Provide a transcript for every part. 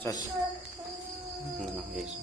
Sas. Nah, guys.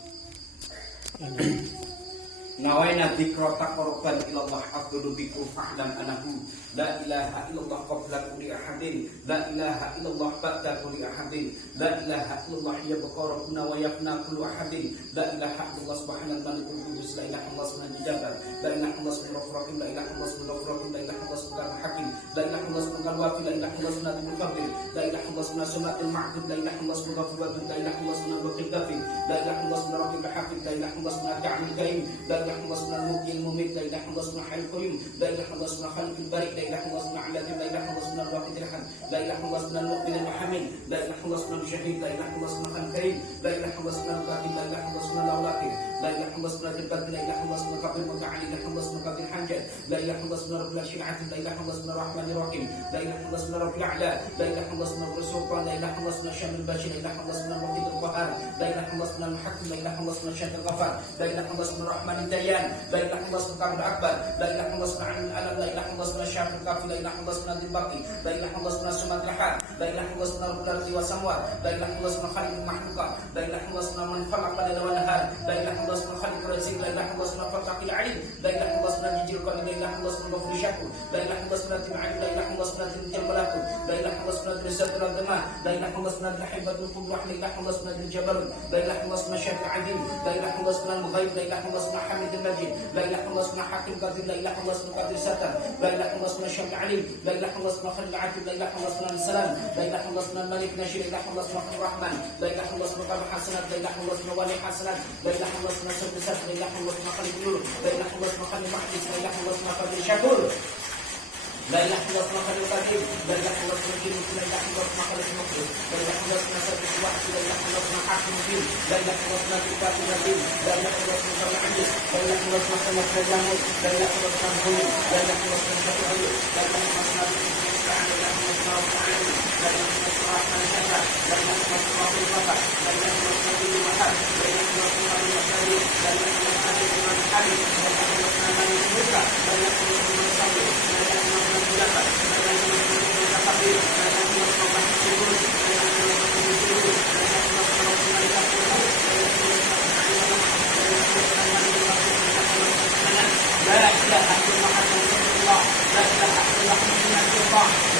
Nawaina dzikra taqarruban ila Allah afdalu dzikru fa'lam anahu la ilaha illallah qabla kulli ahadin la ilaha illallah ba'da kulli ahadin la ilaha illallah yabqa rabbuna wa yafna kullu ahadin la ilaha illallah subhanal malikul qudus la ilaha illallah subhanal jabbar la ilaha illallah subhanal rahim la ilaha illallah subhanal rahim la ilaha illallah subhanal hakim la ilaha illallah subhanal wafi la ilaha illallah subhanal muqaddir la ilaha illallah subhanal sumatul ma'bud la ilaha illallah subhanal ghafur la ilaha illallah subhanal waqil ghafir la ilaha illallah subhanal rabbul hafiz la ilaha illallah subhanal ta'amul karim la ilaha illallah subhanal muhyil mumit la ilaha illallah subhanal hayyul qayyum la ilaha illallah subhanal khaliqul bari la ilaha illallah subhanal aladhi la ilaha illallah subhanal waqidil ahad la ilaha illallah subhanal mu'minul muhammin la ilaha illallah subhanal syahid la ilaha illallah subhanal karim la ilaha illallah subhanal qadim la ilaha illallah subhanal awlaqid la ilaha illallah subhanal jabbar la ilaha illallah subhanal qabir muta'ali la ilaha illallah subhanal qabir hanjad la ilaha illallah subhanal rabbul syir'ati la ilaha illallah subhanal rahmanir rahim la ilaha illallah subhanal rabbil a'la la ilaha illallah subhanal sultan la ilaha illallah subhanal syamil bashir la ilaha illallah subhanal waqidul qahar la ilaha illallah subhanal muhakkim la ilaha illallah subhanal syahidul ghafar la ilaha illallah subhanal rahmanid dayyan la ilaha illallah subhanal akbar la ilaha illallah subhanal alam la ilaha illallah subhanal syafil kafi la ilaha illallah subhanal dibaqi la ilaha illallah subhanal sumatil ahad la ilaha illallah subhanal rabbul ardi was samawat la ilaha illallah subhanal khaliqul mahluqa la ilaha illallah subhanal man khalaqa laila wa nahar la ilaha illallah subhanal khaliqur raziq la ilaha illallah subhanal fataqil alim la ilaha illallah subhanal jijil qadir la ilaha illallah subhanal ghafur syakur la ilaha illallah subhanal tim'an la ilaha illallah subhanal tinjal malakut la ilaha illallah subhanal rizqul adama la ilaha illallah subhanal hibatul qudwah la ilaha illallah subhanal jabal la ilaha illallah subhanal syai'ul adim la ilaha illallah subhanal ghaib la ilaha illallah subhanal hamidul majid la ilaha illallah subhanal hakim qadir la ilaha illallah subhanal qadir satar la ilaha illallah subhanal syai'ul alim la ilaha illallah subhanal khalil atim la ilaha illallah subhanal salam la ilaha illallah subhanal malik nashir la ilaha illallah subhanal rahman la ilaha illallah subhanal hasanat la ilaha illallah subhanal wali hasanat la ilaha illallah subhanal sabisat la ilaha illallah subhanal khalil nur la ilaha illallah subhanal khalil mahdis la ilaha illallah subhanal qadir syakur la ilaha illallah subhanal khalil qadir la ilaha illallah subhanal jinn la ilaha illallah subhanal khalil muqdir la ilaha illallah subhanal sabis wahid la ilaha illallah subhanal hakim mubin la ilaha illallah subhanal kitabul nadim la ilaha illallah subhanal aziz la ilaha illallah subhanal kalamut la ilaha illallah subhanal hulu la ilaha illallah subhanal syafi'ul la ilaha illallah subhanal ta'ala la ilaha illallah subhanal la ilaha illallah subhanal shada la ilaha illallah subhanal faqa la ilaha illallah subhanal mahad la ilaha illallah subhanal masari la ilaha illallah subhanal ali la ilaha illallah subhanal mulka la ilaha illallah subhanal sabr la ilaha illallah dapat la ilaha illallah takbir la ilaha illallah subhanal syukur la ilaha illallah subhanal syukur la ilaha illallah subhanal takbir la ilaha illallah Allah la ilaha illallah Allah la ilaha illallah Allah la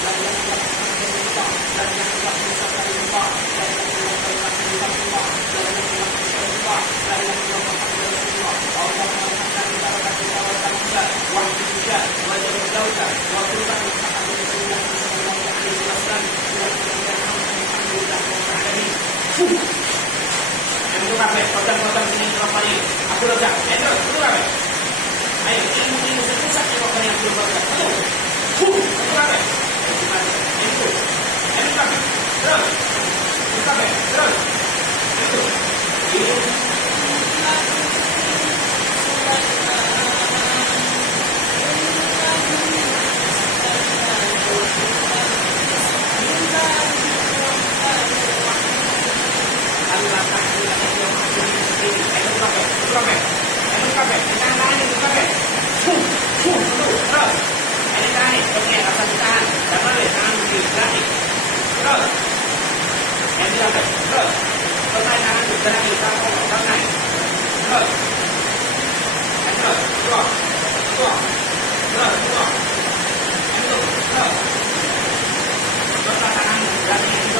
ilaha illallah Allah la ilaha illallah Allah la ilaha illallah Allah la ilaha illallah Allah